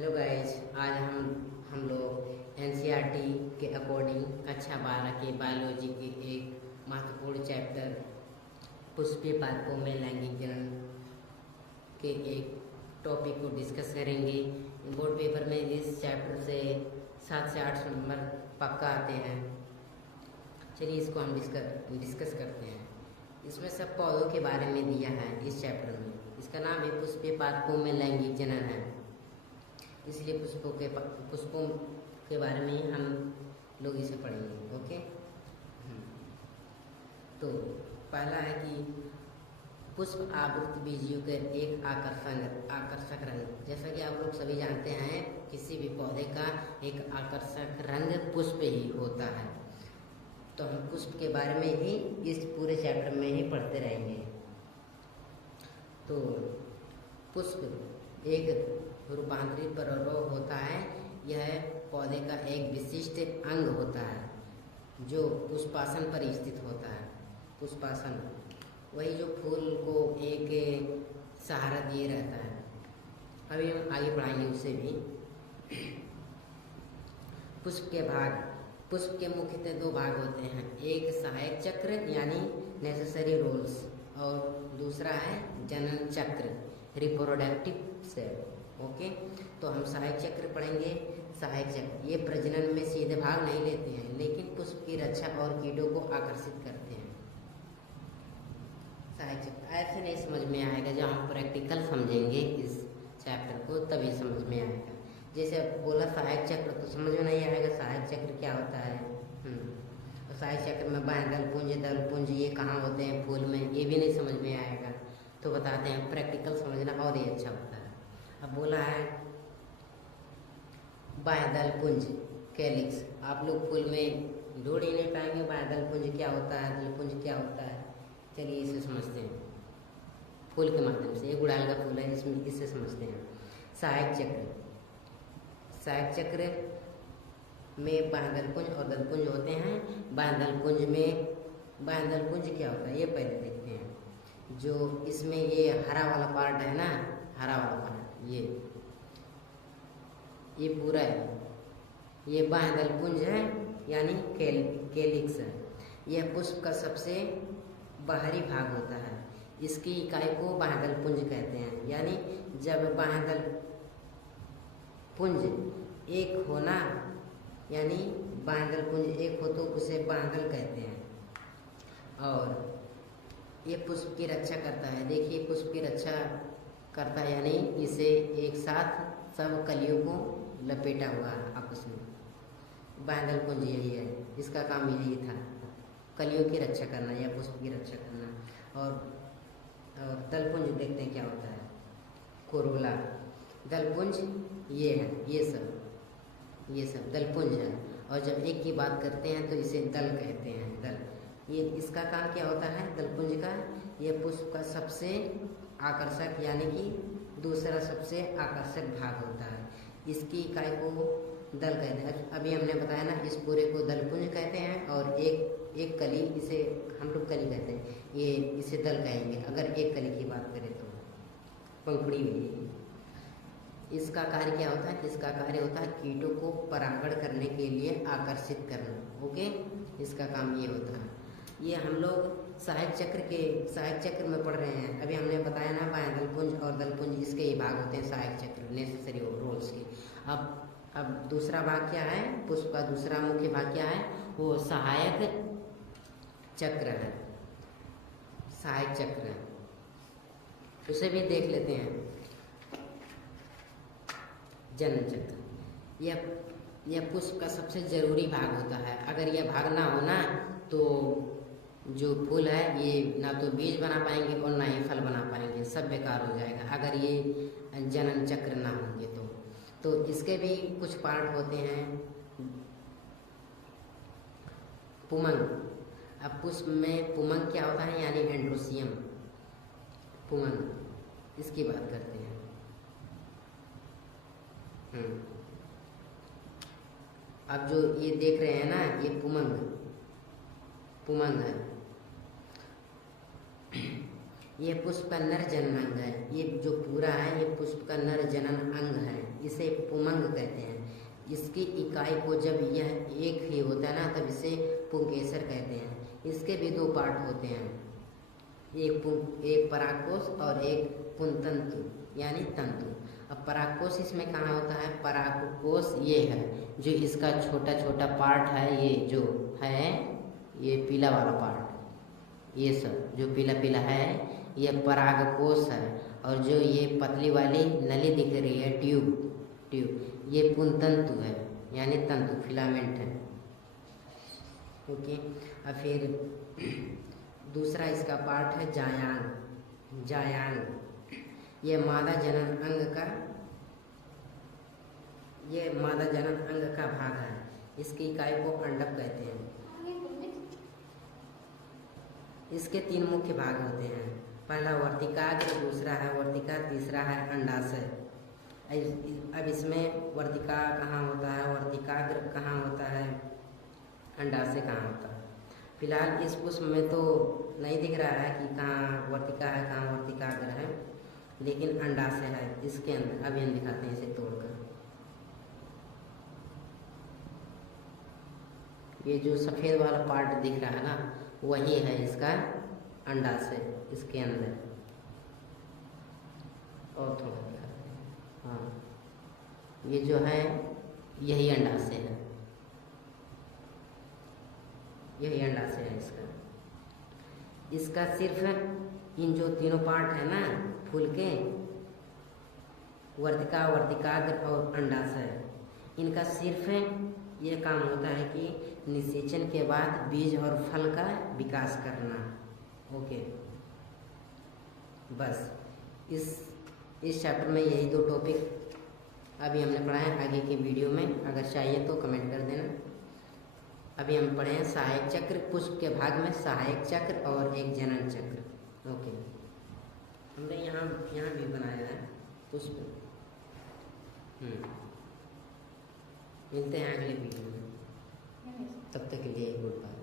Hello guys, आज हम लोग एनसीईआरटी के अकॉर्डिंग कक्षा 12 के बायोलॉजी के एक महत्वपूर्ण चैप्टर पुष्पीय पादपों में लैंगिक जनन के एक टॉपिक को डिस्कस करेंगे। बोर्ड पेपर में इस चैप्टर से 7 से 8 नंबर पक्का आते हैं। चलिए इसको हम डिस्कस करते हैं। इसमें सब पौधों के बारे में दिया है इस चैप्टर में। इसका नाम है पुष्पीय पादपों में लैंगिक जनन है, इसलिए पुष्पों के बारे में ही हम लोग इसे पढ़ेंगे। ओके। तो पहला है कि पुष्प आवृत बीजियों के एक आकर्षक रंग। जैसा कि आप लोग सभी जानते हैं, किसी भी पौधे का एक आकर्षक रंग पुष्प ही होता है। तो हम पुष्प के बारे में ही इस पूरे चैप्टर में ही पढ़ते रहेंगे। तो पुष्प एक रूपांतरित परवलय होता है। यह पौधे का एक विशिष्ट अंग होता है जो पुष्पासन पर स्थित होता है। पुष्पासन वही जो फूल को एक सहारा दिए रहता है। अभी हम आगे बढ़ाएंगे उससे भी। पुष्प के मुख्यतः 2 भाग होते हैं। एक सहायक चक्र यानी नेसेसरी रोल्स, और दूसरा है जनन चक्र, रिप्रोडक्टिव सेल। ओके। तो हम सहायक चक्र पढ़ेंगे। सहायक चक्र ये प्रजनन में सीधे भाग नहीं लेते हैं, लेकिन पुष्प की रक्षा और कीटों को आकर्षित करते हैं। सहायक चक्र ऐसे नहीं समझ में आएगा, जब हम प्रैक्टिकल समझेंगे इस चैप्टर को तभी समझ में आएगा। जैसे बोला सहायक चक्र तो समझ में नहीं आएगा सहायक चक्र क्या होता है। और सहायक चक्र में दल पुंज ये कहाँ होते हैं फूल में, ये भी नहीं समझ में आएगा। तो बताते हैं प्रैक्टिकल समझना और ये अच्छा होता है। अब बोला है बाह्यदल पुंज कैलिक्स। आप लोग फूल में ढूंढ ही नहीं पाएंगे बाह्यदल पुंज क्या होता है, दल पुंज क्या होता है। चलिए इसे समझते हैं फूल के माध्यम से। ये गुड़हल का फूल है, इसमें इससे समझते हैं। सहायक चक्र में बाह्यदल पुंज और दल पुंज होते हैं। बाह्यदल पुंज क्या होता है ये पहले देखते हैं। जो इसमें ये हरा वाला पार्ट है ना, हरा वाला पार्ट ये पूरा है, ये बाह्यदल पुंज है यानी कैलिक्स है। यह पुष्प का सबसे बाहरी भाग होता है। इसकी इकाई को बाह्यदल पुंज कहते हैं। यानी जब बाह्यदल पुंज एक होना, यानी बाह्यदल पुंज एक हो तो उसे बाह्यदल कहते हैं। और ये पुष्प की रक्षा करता है। देखिए पुष्प की रक्षा करता है, यानी इसे एक साथ सब कलियों को लपेटा हुआ है आपस में। बाह्यदल पुंज यही है, इसका काम यही था, कलियों की रक्षा करना या पुष्प की रक्षा करना। और दलपुंज देखते हैं क्या होता है। कोरोला दलपुंज ये है, ये सब दलपुंज है। और जब एक की बात करते हैं तो इसे दल कहते हैं। दल ये इसका काम क्या होता है दलपुंज का। यह पुष्प का सबसे आकर्षक यानी कि दूसरा सबसे आकर्षक भाग होता है। इसकी इकाई को दल कहते हैं। अभी हमने बताया ना, इस पूरे को दलपुंज कहते हैं। और एक कली, इसे हम लोग कली कहते हैं, ये इसे दल कहेंगे अगर एक कली की बात करें तो। पंखुड़ी हुई, इसका कार्य क्या होता है। इसका कार्य होता है कीटों को परागण करने के लिए आकर्षित करना। ओके, इसका काम ये होता है। ये हम लोग सहायक चक्र में पढ़ रहे हैं। अभी हमने बताया ना बाह्यदल पुंज और दल पुंज इसके ही भाग होते हैं सहायक चक्र, नेसेसरी रोल्स के। अब दूसरा भाग क्या है, पुष्प का दूसरा मुख्य भाग क्या है, वो सहायक चक्र है। सहायक चक्र है, उसे भी देख लेते हैं। जनन चक्र यह पुष्प का सबसे जरूरी भाग होता है। अगर यह भाग ना होना तो जो फूल है ये ना तो बीज बना पाएंगे और ना ही फल बना पाएंगे, सब बेकार हो जाएगा अगर ये जनन चक्र ना होंगे तो इसके भी कुछ पार्ट होते हैं। पुमंग, अब पुष्प में पुमंग क्या होता है यानी एंड्रोसियम। पुमंग इसकी बात करते हैं। अब जो ये देख रहे हैं ना, ये पुमंग है। ये पुष्प का नर जनन अंग है। ये जो पूरा है ये पुष्प का नर जनन अंग है, इसे पुमंग कहते हैं। इसकी इकाई को जब यह एक ही होता है ना तब इसे पुंकेसर कहते हैं। इसके भी दो पार्ट होते हैं, एक परागकोश और एक पुंतंतु यानी तंतु। अब परागकोश इसमें कहाँ होता है? परागकोश ये है जो इसका छोटा छोटा पार्ट है, ये जो है ये पीला वाला पार्ट, ये सब जो पीला पीला है ये परागकोश है। और जो ये पतली वाली नली दिख रही है ट्यूब ये पुंतंतु है यानी तंतु, फिलामेंट है। ओके। अब फिर दूसरा इसका पार्ट है जायांग। ये मादा जनन अंग का भाग है। इसकी इकाई को अंडक कहते हैं। इसके 3 मुख्य भाग होते हैं, पहला वर्तिकाग्र, दूसरा है वर्तिका, तीसरा है अंडाशय। अब इसमें वर्तिका कहाँ होता है, वर्तिकाग्र कहाँ होता है, अंडाशय कहाँ होता है? फिलहाल इस पुष्प में तो नहीं दिख रहा है कि कहाँ वर्तिका है कहाँ वर्तिकाग्र है, लेकिन अंडाशय है इसके अंदर। अभी हम दिखाते हैं इसे तोड़कर। ये जो सफ़ेद वाला पार्ट दिख रहा है ना वही है इसका अंडाशय इसके अंदर। और थोड़ा दिखाते हैं। हाँ, ये जो है यही अंडाशय है, यही अंडाशय है इसका सिर्फ इन जो तीनों पार्ट है ना फूल के, वर्तिका, वर्तिकाग्र और अंडाशय, इनका सिर्फ ये काम होता है कि निषेचन के बाद बीज और फल का विकास करना। ओके, बस इस चैप्टर में यही 2 टॉपिक अभी हमने पढ़ा है। आगे की वीडियो में अगर चाहिए तो कमेंट कर देना। अभी हम पढ़े हैं सहायक चक्र, पुष्प के भाग में सहायक चक्र और एक जनन चक्र। ओके, हमने यहाँ भी बनाया है पुष्प। मिलते हैं अगले वीडियो में, तब तक के लिए गुड बाय।